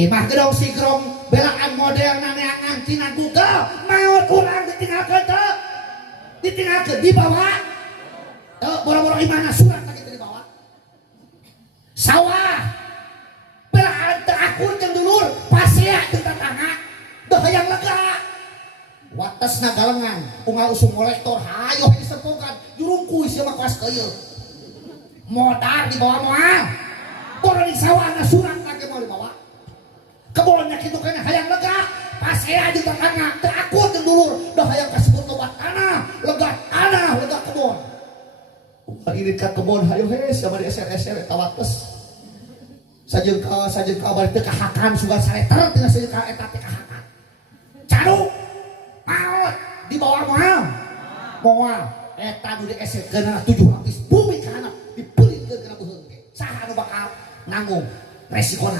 Imah gedong sigrong belaan model naneangan tina Google mau kurang ditinggalkan tuh ditinggalkan di bawah tuh boro-boro imana surat lagi di bawah sawah belaan terakun yang dulur pasea jeung tetangga dah hayang lega watasna galengan unggal usung kolektor hayo disepukan jurungkuy sama kelas kaya modal di bawah moal boro di sawah na surat lagi mau di bawah kebonnya gitu kena hayang lega pasea jeung tetangga terakun yang dulur dah hayang kasebut lobat tanah lega kebon irit ka kebon hayo he sama di SR tawates sajeun ka bari teu kahakan sugan sareter tina sajeun ka eta teh kahakan cadu maot di bawah moal eta nu di SR keuna 7 lapis bumi ka handap dipulitkeun kana beuheung teh saha nu bakal nanggung resiko